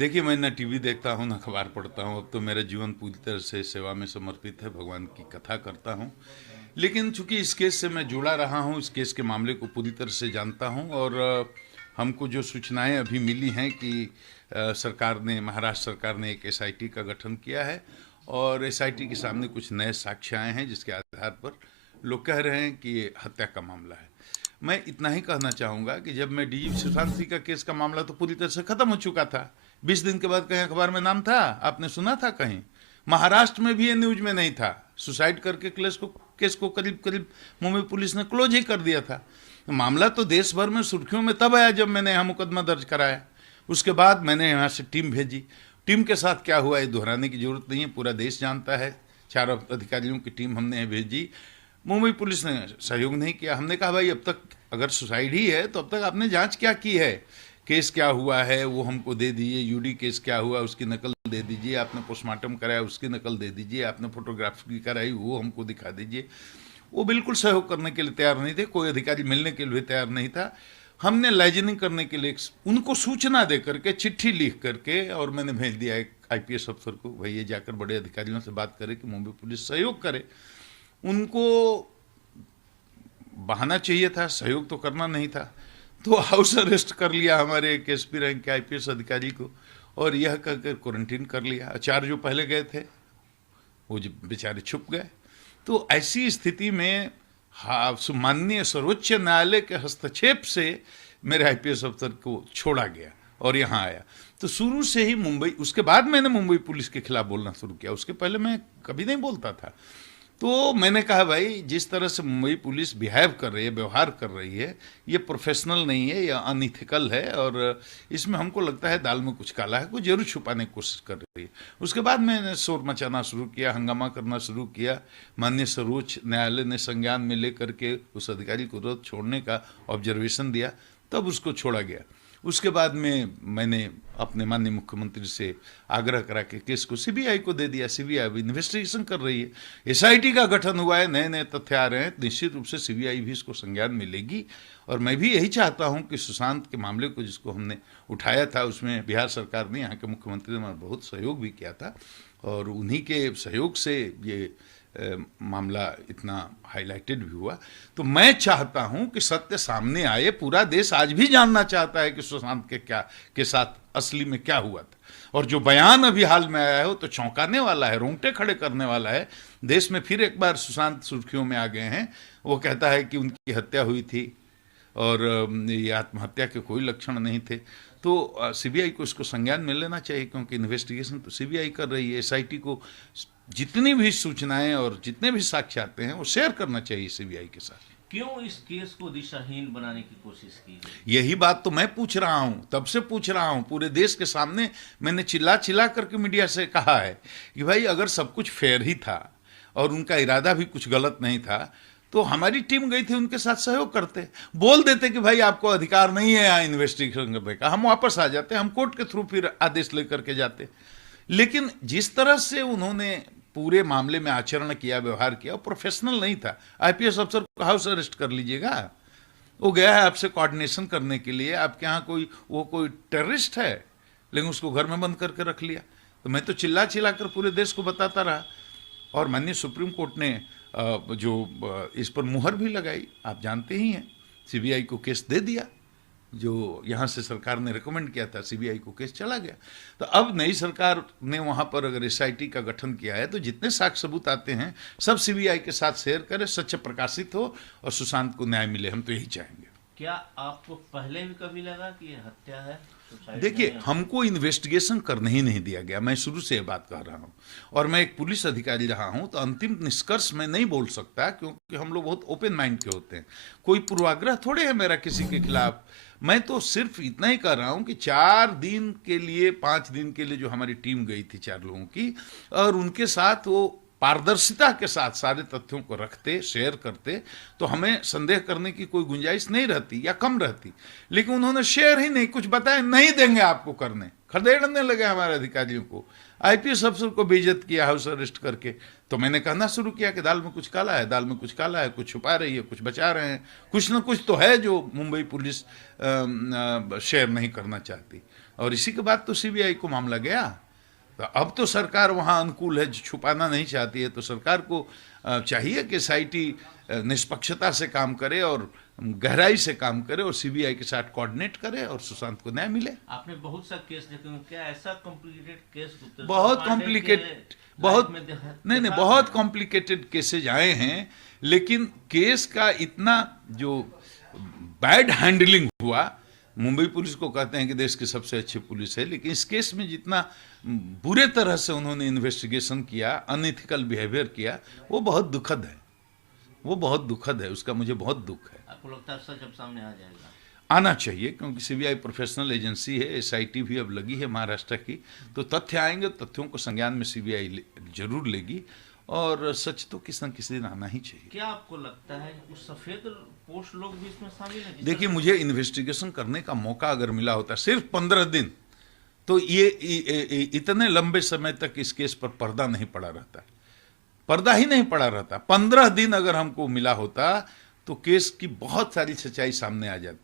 देखिए, मैं ना टीवी देखता हूँ, ना अखबार पढ़ता हूँ। अब तो मेरा जीवन पूरी तरह से सेवा में समर्पित है, भगवान की कथा करता हूँ। लेकिन चूंकि इस केस से मैं जुड़ा रहा हूँ, इस केस के मामले को पूरी तरह से जानता हूँ और हमको जो सूचनाएं अभी मिली हैं कि सरकार ने, महाराष्ट्र सरकार ने एक एसआईटी का गठन किया है और एसआईटी के सामने कुछ नए साक्ष्य आए हैं जिसके आधार पर लोग कह रहे हैं कि ये हत्या का मामला है। मैं इतना ही कहना चाहूँगा कि जब मैं डीजी सुशांत सिंह का केस का मामला तो पूरी तरह से खत्म हो चुका था। 20 दिन के बाद कहीं अखबार में नाम था, आपने सुना था कहीं? महाराष्ट्र में भी ये न्यूज में नहीं था। सुसाइड करके केस को करीब करीब मुंबई पुलिस ने क्लोज ही कर दिया था। मामला तो देश भर में सुर्खियों में तब आया जब मैंने यहाँ मुकदमा दर्ज कराया। उसके बाद मैंने यहाँ से टीम भेजी। टीम के साथ क्या हुआ ये दोहराने की जरूरत नहीं है, पूरा देश जानता है। 4 अधिकारियों की टीम हमने भेजी। मुंबई पुलिस ने सहयोग नहीं किया। हमने कहा भाई अब तक अगर सुसाइड ही है तो अब तक आपने जांच क्या की है, केस क्या हुआ है वो हमको दे दीजिए, यूडी केस क्या हुआ उसकी नकल दे दीजिए, आपने पोस्टमार्टम कराया उसकी नकल दे दीजिए, आपने फोटोग्राफी कराई वो हमको दिखा दीजिए। वो बिल्कुल सहयोग करने के लिए तैयार नहीं थे, कोई अधिकारी मिलने के लिए तैयार नहीं था। हमने लाइजनिंग करने के लिए उनको सूचना दे करके, चिट्ठी लिख करके, और मैंने भेज दिया एक आईपीएस अफसर को, भाई ये जाकर बड़े अधिकारियों से बात करे कि मुंबई पुलिस सहयोग करे। उनको बहाना चाहिए था, सहयोग तो करना नहीं था। तो हाउस अरेस्ट कर लिया हमारे एक एसपी रैंक के आईपीएस अधिकारी को और यह कहकर क्वारंटीन कर लिया। 4 जो पहले गए थे वो जो बेचारे छुप गए। तो ऐसी स्थिति में माननीय सर्वोच्च न्यायालय के हस्तक्षेप से मेरे आईपीएस अफसर को छोड़ा गया और यहाँ आया। तो शुरू से ही मुंबई, उसके बाद मैंने मुंबई पुलिस के खिलाफ बोलना शुरू किया, उसके पहले मैं कभी नहीं बोलता था। तो मैंने कहा भाई जिस तरह से मुंबई पुलिस बिहेव कर रही है, व्यवहार कर रही है, ये प्रोफेशनल नहीं है, ये अनइथिकल है और इसमें हमको लगता है दाल में कुछ काला है, कोई जरूर छुपाने की कोशिश कर रही है। उसके बाद मैंने शोर मचाना शुरू किया, हंगामा करना शुरू किया। माननीय सर्वोच्च न्यायालय ने संज्ञान में लेकर के उस अधिकारी को तुरंत छोड़ने का ऑब्जर्वेशन दिया, तब उसको छोड़ा गया। उसके बाद में मैंने अपने माननीय मुख्यमंत्री से आग्रह करा के केस को सीबीआई को दे दिया। सीबीआई अभी इन्वेस्टिगेशन कर रही है, एसआईटी का गठन हुआ है, नए नए तथ्य आ रहे हैं, निश्चित रूप से सीबीआई भी इसको संज्ञान में लेगी। और मैं भी यही चाहता हूं कि सुशांत के मामले को जिसको हमने उठाया था उसमें बिहार सरकार ने, यहाँ के मुख्यमंत्री ने बहुत सहयोग भी किया था और उन्हीं के सहयोग से ये मामला इतना हाईलाइटेड भी हुआ। तो मैं चाहता हूं कि सत्य सामने आए। पूरा देश आज भी जानना चाहता है कि सुशांत के साथ असली में क्या हुआ था। और जो बयान अभी हाल में आया है वो तो चौंकाने वाला है, रोंगटे खड़े करने वाला है। देश में फिर एक बार सुशांत सुर्खियों में आ गए हैं। वो कहता है कि उनकी हत्या हुई थी और ये आत्महत्या के कोई लक्षण नहीं थे। तो सीबीआई को इसको संज्ञान में लेना चाहिए क्योंकि इन्वेस्टिगेशन तो सीबीआई कर रही है। एसआईटी को जितनी भी सूचनाएं और जितने भी साक्ष्य आते हैं वो शेयर करना चाहिए सीबीआई के साथ। क्यों इस केस को दिशाहीन बनाने की कोशिश की गई? यही बात तो मैं पूछ रहा हूं, तब से पूछ रहा हूं। पूरे देश के सामने मैंने चिल्ला चिल्ला करके मीडिया से कहा है कि भाई अगर सब कुछ फेयर ही था और उनका इरादा भी कुछ गलत नहीं था तो हमारी टीम गई थी उनके साथ, सहयोग करते, बोल देते कि भाई आपको अधिकार नहीं है यहाँ इन्वेस्टिगेशन करने का, हम वापस आ जाते, हम कोर्ट के थ्रू फिर आदेश लेकर के जाते। लेकिन जिस तरह से उन्होंने पूरे मामले में आचरण किया, व्यवहार किया, वो प्रोफेशनल नहीं था। आईपीएस अफसर को हाउस अरेस्ट कर लीजिएगा, वो गया है आपसे कोऑर्डिनेशन करने के लिए, आपके यहाँ कोई टेररिस्ट है, लेकिन उसको घर में बंद करके रख लिया। तो मैं तो चिल्ला चिल्ला कर पूरे देश को बताता रहा और माननीय सुप्रीम कोर्ट ने जो इस पर मुहर भी लगाई, आप जानते ही हैं। सीबीआई को केस दे दिया, जो यहाँ से सरकार ने रिकमेंड किया था, सीबीआई को केस चला गया। तो अब नई सरकार ने वहाँ पर अगर एसआईटी का गठन किया है तो जितने साक्ष्य सबूत आते हैं सब सीबीआई के साथ शेयर करे, सच्च प्रकाशित हो और सुशांत को न्याय मिले। हम तो यही चाहेंगे। क्या आपको पहले भी कभी लगा कि ये हत्या है? देखिए, हमको इन्वेस्टिगेशन करने ही नहीं दिया गया। मैं शुरू से ये बात कह रहा हूँ और मैं एक पुलिस अधिकारी रहा हूँ, तो अंतिम निष्कर्ष मैं नहीं बोल सकता क्योंकि हम लोग बहुत ओपन माइंड के होते हैं। कोई पूर्वाग्रह थोड़े है मेरा किसी के खिलाफ। मैं तो सिर्फ इतना ही कर रहा हूँ कि 4 दिन के लिए, 5 दिन के लिए जो हमारी टीम गई थी 4 लोगों की, और उनके साथ वो पारदर्शिता के साथ सारे तथ्यों को रखते, शेयर करते, तो हमें संदेह करने की कोई गुंजाइश नहीं रहती या कम रहती। लेकिन उन्होंने शेयर ही नहीं, कुछ बताया नहीं देंगे आपको करने, खदेड़ने लगे हमारे अधिकारियों को, आईपीएस अफसर को बेइज्जत किया हाउस अरेस्ट करके। तो मैंने कहना शुरू किया कि दाल में कुछ काला है, दाल में कुछ काला है, कुछ छुपा रही है, कुछ बचा रहे हैं, कुछ ना कुछ तो है जो मुंबई पुलिस शेयर नहीं करना चाहती। और इसी के बाद तो सीबीआई को मामला गया। तो अब तो सरकार वहां अनुकूल है, छुपाना नहीं चाहती है, तो सरकार को चाहिए कि एसआईटी निष्पक्षता से काम करे और गहराई से काम करे और सीबीआई के साथ कोऑर्डिनेट करे और सुशांत को न्याय मिले। आपने बहुत सा केस देखे होंगे, क्या ऐसा कॉम्प्लिकेटेड केस बहुत कॉम्प्लिकेटेड, बहुत नहीं बहुत कॉम्प्लिकेटेड केसेज आए हैं, लेकिन केस का इतना जो बैड हैंडलिंग हुआ, मुंबई पुलिस को कहते हैं कि देश की सबसे अच्छी पुलिस है, लेकिन इस केस में जितना बुरे तरह से उन्होंने इन्वेस्टिगेशन किया, अनइथिकल बिहेवियर किया, वो बहुत दुखद है, वो बहुत दुखद है, उसका मुझे बहुत दुख है। आपको लगता है सच अब सामने आ जाएगा? आना चाहिए, क्योंकि सीबीआई प्रोफेशनल एजेंसी है, एसआईटी भी अब लगी है महाराष्ट्र की, तो तथ्य आएंगे, तथ्यों को संज्ञान में सीबीआई जरूर लेगी और सच तो किसी न किसी दिन आना ही चाहिए। क्या आपको लगता है कुछ सफेद पोस्ट लोग भी इसमें शामिल हैं? देखिए, मुझे इन्वेस्टिगेशन करने का मौका अगर मिला होता सिर्फ 15 दिन, तो ये इतने लंबे समय तक इस केस पर पर्दा नहीं पड़ा रहता, पर्दा ही नहीं पड़ा रहता। 15 दिन अगर हमको मिला होता तो केस की बहुत सारी सच्चाई सामने आ जाती।